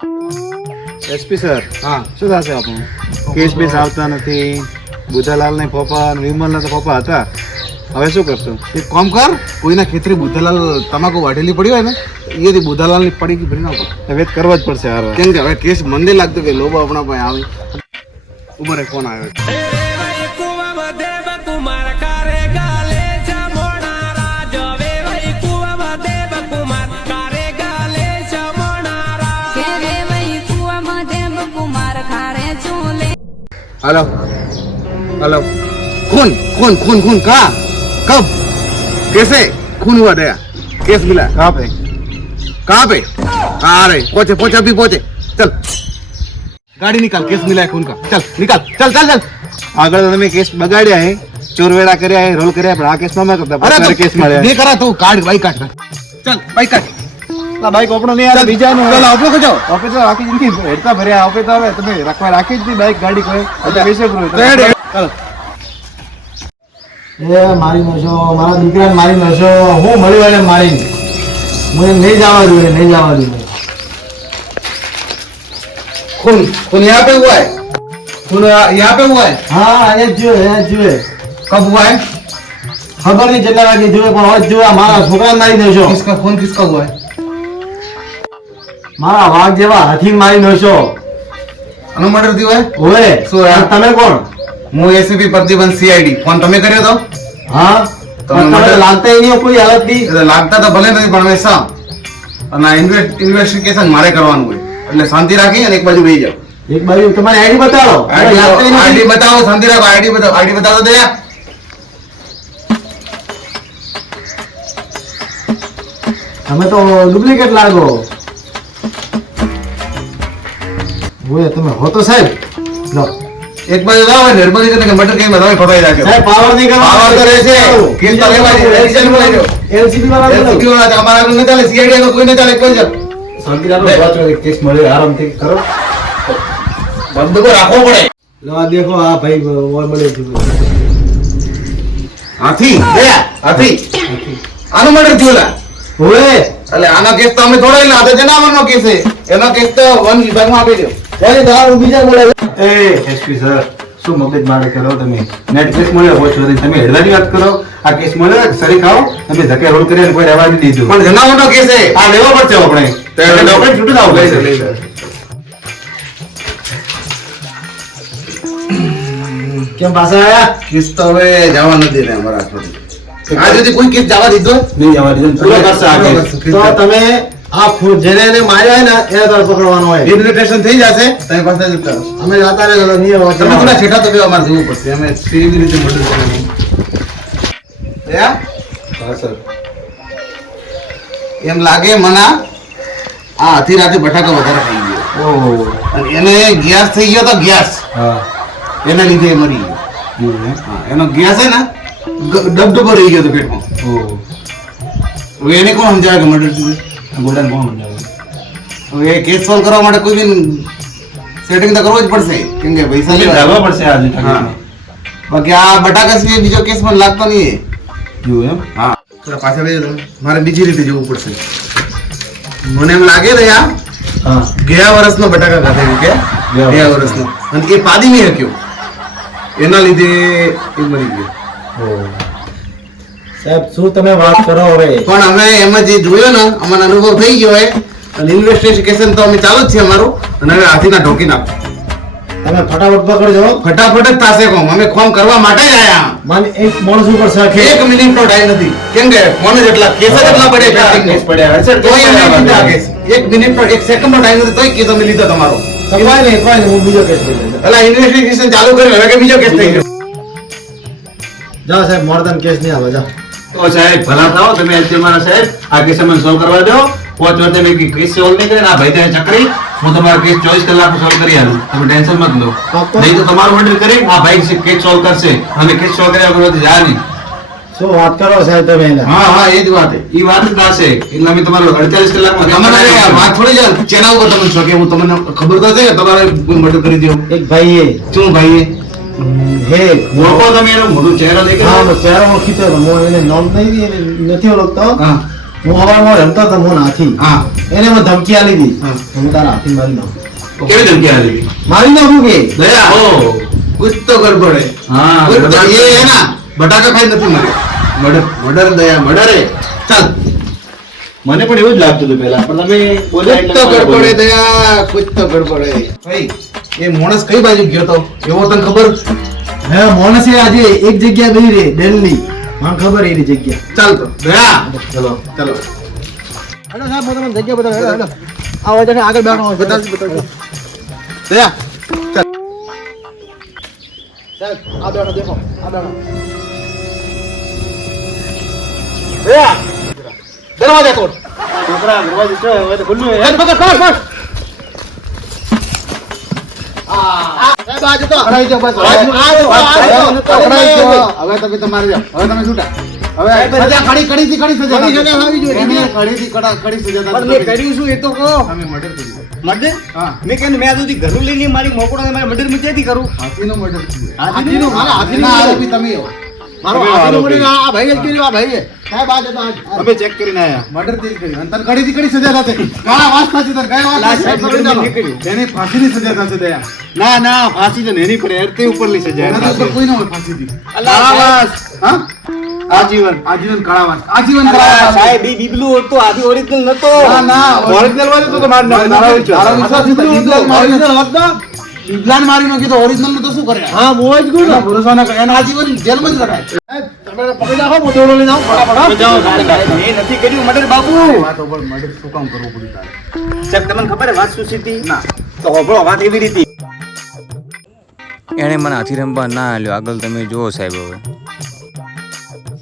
SP sir, હા શું થશે આપણું? કેસ બેસ આવતા નથી. બુધાલાલ ને પપ્પા અને વિમલ ના તો પપ્પા હતા. હવે શું કરશું? એક કામ કર, કોઈના ખેતરી બુધાલાલ તમાકુ વાઢેલી પડી હોય ને એથી બુધાલાલ ની પડી ભરી નાખો. હવે જ કરવા જ પડશે હાર. કેમ કે હવે કેસ મંદે લાગતો કે લોબો આપણા પાસે આવી ઉભરે ફોન આવ્યો. हेलो हेलो खून खून खून खून कहाँ कब कैसे खून हुआ दया केस मिला कहाँ पे? कहाँ पे आ रहे पहुंचे पहुंचे अभी पहुंचे चल गाड़ी निकाल केस मिला है खून का चल निकाल चल चल चल આગળ તો તમે કેસ બગાડ્યા હે, ચોરવેડા કર્યા હે, રોલ કર્યા, પણ આ કેસમાં મેં કરતા अरे કેસ મળ્યા. ये करा तो काट बाइक काट चल बाइक काट આ બાઈક આપણો નહીં આવે, બીજાનું चल आप लोग जाओ ઓફિસ આખી જિંદગી હેડતા ભર્યા. ઓફિસ આવે તમે રાખવા રાખી જ નહીં બાઈક ગાડી કોઈ એટલે વિશે પૂરું. રેડ ચાલો. એ મારી નશો, મારા દીકરાને મારી નશો, હું મળ્યો એને મારી. મને નહીં જવા જોઈએ, નહીં જવા જોઈએ. खून खून यहाँ पे हुआ है खून यहाँ पे हुआ है હા એ જ જોઈએ, એ જ જોઈએ. कब हुआ है ખબર નહીં કેટલા વાગે જોઈએ, પણ હવે જ જોઈએ. મારા છોકરાને મારી નશો, किसका खून किसका हुआ है મારા વાઘ જેવા હાથી મારી નશો. આનો મર્ડર થયો હે ઓય શું યાર? તમે કોણ? હું એસીપી પ્રતિબંધ સીઆઈડી ફોન તમે કર્યો તો હા તમે તમે મને- લાગતા ય નહીં કોઈ હાલત બી. એટલે લાગતા તો ભલે નથી પણ હંમેશા અને ઇન્વેસ્ટિગેશન મારે કરવાનું હોય એટલે શાંતિ રાખી અને એક બાજુ બેસી જાઓ એક બાજુ તમારી આઈડી બતાવો. આઈડી લાગતા ય નથી. આઈડી બતાવો શાંતિ રાખો આઈડી બતાવો દયા તમે તો ડુપ્લિકેટ લાગો. ઓય તમે હો તો સાહેબ. લો એક બાજુ લાવો મહેરબાની કરીને મર્ડર કેમ તમે ફસાઈ રાખ્યો સાહેબ પાવર નહીં કરવા. પાવર તો રહેશે કેસ તો લેવાની એક્શન બોલાજો એલસીબી વાળા બોલો. એલસીબી વાળા અમારા આગળ ન ચાલે સીઆઈડી આગળ કોઈ ન ચાલે કોઈ જાવ શાંતિ રાખો. વાંચો, એક કેસ મળ્યો આરામથી કરો. બંદૂકો રાખવો પડે લો આ દેખો આ ભાઈ ઓર મળે છે. હાથી દયા હાથી આનો મર્ડર થયો લા ઓય એટલે આનો કેસ તો અમે થોડા એટલે આ તો જનાવરનો કેસ છે એનો કેસ તો વન વિભાગમાં આપી દો ત્યારે તમારું બીજા મળે. એ એસપી સર, શું મગજ મારે કરો તમે? નેટ કેસ મળ્યો હોય છો તમે હેડવાની વાત કરો. આ કેસ મળ્યો સરી ખાઓ તમે ધકે રોલ કરીને કોઈ રહેવા નહીં દીધું. પણ જનાવરનો કેસ છે આ લેવો પડશે આપણે. તો એટલે ડોક્યુમેન્ટ છૂટું આવું લઈ લે, પડશે. લઈ લે. કેમ પાછા આયા? કેસ તો હવે જવા નથી દે અમારા હાથમાંથી આ સુધી કોઈ કેસ જવા દીધો નહીં જવા દીધું. પૂરો કરશે આ કેસ. તો તમે આ જેને એને માર્યા હોય ને એને તારે પકડવાનો હોય. રિહેબિલિટેશન થઈ જશે તમે પાસે જ કરો અમે જાતા રહે નિયમ તમે થોડા છેટા તો અમારે જોવું પડશે અમે કેવી રીતે મદદ કરવાની દયા હા સર. એમ લાગે મના આ આથી રાતે બટાકા વધારે ખાઈ ગયો ઓહ. અને એને ગેસ થઈ ગયો તો ગેસ હા. એના લીધે એ મરી ગયો એવું એમ? હા એનો ગેસ છે ને ડબડબો રહી ગયો તો પેટમાં ઓહ. હવે એને કોણ સમજાવે કે મર્ડર થયું ગોલ્ડન કોણ સમજાવે? હવે એ કેસ સોલ્વ કરવા માટે કોઈ બી સેટિંગ તો કરવું જ પડશે કેમ કે પૈસા લેવા લાવવા પડશે આજે હા બાકી આ બટાકા સિવાય બીજો કેસ મને લાગતો નહીં એવું એમ? હા થોડા પાછળ બેસો તમે. મારે બીજી રીતે જવું પડશે મને એમ લાગે ને યાર હા ગયા વર્ષનો બટાકા ખાધા એવું કે ગયા વર્ષનો અને એ પાદી નહીં હક્યો એના લીધે એ મરી ગયો ઓહ. સાહેબ શું તમે વાત કરો હવે? પણ અમે એમાં જે જોયો ને અમને અનુભવ થઈ ગયો હોય અને ઇન્વેસ્ટિગેશન તો અમે ચાલુ જ છે અમારું અને હવે હાથીના ઢોકી નાખો તમે ફટાફટ પકડજો. ફટાફટ જ થશે કોમ અમે ફોન કરવા માટે જ આયા મને એક માણસ ઉપર શક છે. 1 મિનિટનો ટાઈમ નથી કેમ કે ફોન જ એટલા કેસ જ એટલા પડે કેસ પડ્યા હશે. તોય અમે લીધા કેસ 1 મિનિટનો 1 સેકન્ડનો ટાઈમ નથી તોય કેસ અમે લીધો તમારો કોઈ નહીં, હું બીજો કેસ લઈ લઉં. એટલે ઇન્વેસ્ટિગેશન ચાલુ કર્યું હવે કે બીજો કેસ થઈ ગયો જાઓ સાહેબ, મોરદાન કેસ નહીં આવે. જાઓ. તો સાહેબ ભલા થાઓ તમે આજે મારા સાહેબ આ કેસ અમને સોલ્વ કરવા દો. 5 વર્ષે મેં કેસ સોલ્વ નહીં કરે ને આ ભાઈ ત્યાં ચકરી હું તમારો કેસ 24 કલાકમાં સોલ્વ કરી આલું. તમે ટેન્શન મત લો. નહીં તો તમારું મર્ડર કરી આ ભાઈ કેસ સોલ્વ કરશે. અમે કેસ સોલ્વ કર્યા વગર જા નહીં. શું વાત કરો સાહેબ તમે એને? હા હા એ જ વાત છે ઈ વાત જ થશે એટલે અમે તમારો 48 કલાકમાં તમારે આ વાત થોડી છે ચેના ઉપર તમે છો કે હું તમને ખબર તો છે કે તમારે કોઈ મર્ડર કરી દઉં એક ભાઈએ શું ભાઈ હે લોકો તમે એનો મોટું ચહેરો દેખે હા ચહેરો ઓળખીતો હતો. હું એને નામ નહીં એને નથી ઓળખતો. હા હું હવામાં રમતો હતો હું હાથી હા એને મને ધમકી આલી હતી હા. હું તારા હાથી મારી નાખું કેવી ધમકી આલી મારી નાખું કે દયા હો कुछ तो गड़बड़ है હા कुछ तो ये है ना बटाका खाई નથી મરે મર્ડર મર્ડર દયા મર્ડર હે ચાલ મને પણ એવું જ લાગતું હતું પહેલા પણ તમે બોલ્યા कुछ तो गड़बड़ है दया कुछ तो गड़बड़ है ભાઈ એ માણસ કઈ બાજુ ગયો તો એવો તને ખબર હે મોનસે આજે એક જગ્યા બેહી રે દિલ્હી મને ખબર એની જગ્યા ચાલ તો દયા ચલો ચલો હેલો સાહેબ હું તમને જગ્યા બતાવું હેલો આવો જને આગળ બેઠો બતાવજો બતાવજો દયા સાહેબ આ બેઠો દેખો આ બેઠો દરવાજા તોડ છોકરા દરવાજો છે હવે તો ખુલ્લું હે હેડ પકડ પકડ પકડ સાહેબ આ જતો પકડાઈ જાઓ બસ પકડાઈ જાઓ હવે તમે તમારે જાઓ હવે તમે છૂટા હવે સજા કડી સજા આવી જોઈએ. એને કડીથી કડી સજા પણ મેં કર્યું શું એ તો કહો તમે મર્ડર કર્યું મર્ડર હા મેં કહ્યું મેં આ સુધી ઘરું લઈને મારી મોકળો મારે મર્ડર મેં ક્યાંથી કરું હાથીનો મર્ડર કર્યું હાથીનો? મારા હાથીનો એના મર્ડર? આરોપી તમે હો મારો તમે હાથીનો આરોપી. મર્ડર આ ભાઈ જ કર્યું આ ભાઈ સાહેબ આ જતો આ અમે ચેક કરીને આયા મર્ડર તે જ કર્યું અને તને કડીથી કડી સજા થશે કાળા વાસ થશે તને કઈ લા, વાત સાહેબ, થશે? મર્ડર મેં કર્યું. એને ફાંસીની સજા થશે દયા ના ના ફાંસી તો નેની પડે યાર તે ઉપરની સજા એના તો ઉપર કોઈ ના હોય ફાંસીથી અલા, કાળાવાસ હા આજીવન આજીવન કાળાવાસ આજીવન કાળાવાસ સાહેબ એ બીબલું હતો આથી ઓરિજિનલ નતો ના ના ઓરિજિનલ વાળું તો તમારે મારા વિશ્વાસ બીબલાને મારી ઓરિજિનલ હોત ને? બીબલાને મારી નાખી તો ઓરિજિનલ નું તો શું કરે હા બહુ જ ગુડ એના ભરોસા ના કરે એના આજીવન જેલમાં જ રખાય તમે પકડી રાખો હું દોડો લઈને આવું ફટાફટ જાઓ, મેં નથી કર્યું મર્ડર બાબુ વાત ઉપર મર્ડર શું કામ કરવું પડ્યું તારે સાહેબ તમને ખબર હે વાત શું સીધી ના તો હોભળો વાત એવી રીતે એણે મને હાથી રમવા ના આલ્યો આગળ તમે જુઓ સાહેબ હવે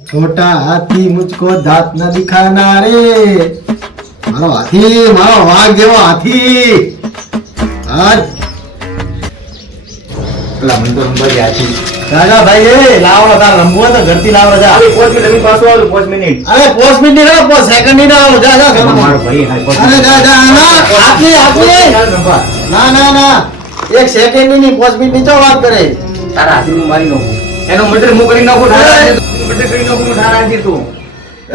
छोटा हाथी मुझको दांत न दिखाना रे मारो हाथी मारो वाघ जेवो हाथी आज પેલા મને તો નંબર યાદ છે राजा भाई ए लाવો તાર રમવું તો ઘરથી લાવો જા અરે 5 મિનિટ પાછો આવો 5 મિનિટ અરે 5 મિનિટ નહીં 5 સેકન્ડ નહીં આવો જા જા મારો ભાઈ અરે જા જા ના હાથી ના ના ના એક સેકન્ડ ની 5 મિનિટ ની તો વાત કરે તારા હાથી હું મારી નાખું એનો મર્ડર હું કરી નાખું મર્ડર કરી નાખું હું તારા હાથી તું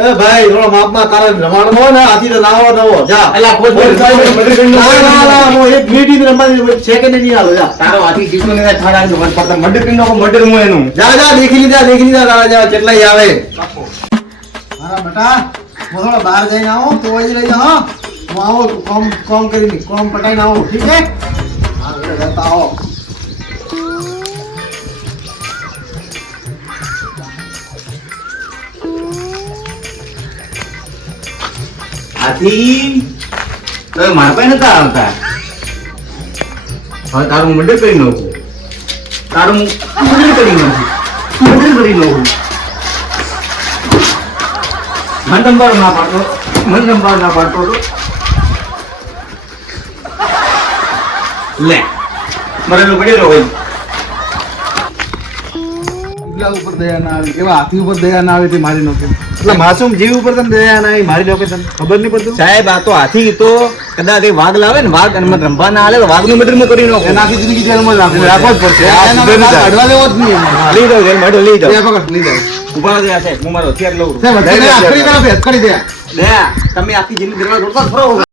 એ ભાઈ થોડો માપમાં તારે રમાડવો ને હાથી તો લાવો દવો જા અલા, કોઈ મર્ડર કરી નાખું. ના ના ના હું એક મિનિટ ની રમાડી સેકન્ડ નહીં આવો જા તારો હાથી જીવતો ને તારા હાથી મને પડતા મર્ડર કરી નાખું મર્ડર હું એનું જા જા દેખી લીધા તારા જેવા કેટલાય આવે મારા બેટા હું થોડો બહાર જઈને આવો તો જ રહી જા હા હું આવો તો કોમ કરીને કોમ પટાઈને આવો ઠીક છે હા એટલે જતા આવો હાથી તો મારા પાસે નતા આવતા હવે તારું મર્ડર કરી નાખું તારું મર્ડર કરી નાખું મર્ડર કરી નાખું મને નંબર ના પાડતો મને નંબર ના પાડતો તો લે મરેલો પડેલો હોય એટલા ઉપર દયા ના આવી એવા હાથી ઉપર દયા ના આવે તે મારી નાખે એટલે માસૂમ જીવ ઉપર તને દયા ના આવી મારી નાખે તને ખબર નહીં પડતું સાહેબ આ તો હાથી તો કદાચ એ વાઘ લાવે ને વાઘ અને મને રમવા ના આલે તો વાઘનું મર્ડર હું કરી નાખું એનાથી જિંદગી જેલમાં જ રાખવું રાખવો જ પડશે. આ સુધરી જાય. અડવા લેવો જ નહીં લઈ જાઓ જેલ મર્ડર લઈ જાઓ એ પકડ લઈ જાઓ ઉભા રહો સાહેબ હું મારો હથિયાર લઉં સાહેબ, હથિયાર આખરી તરફ હથકડી દે લે તમે આખી જિંદગી દરવાજો દોડતા જ ફરો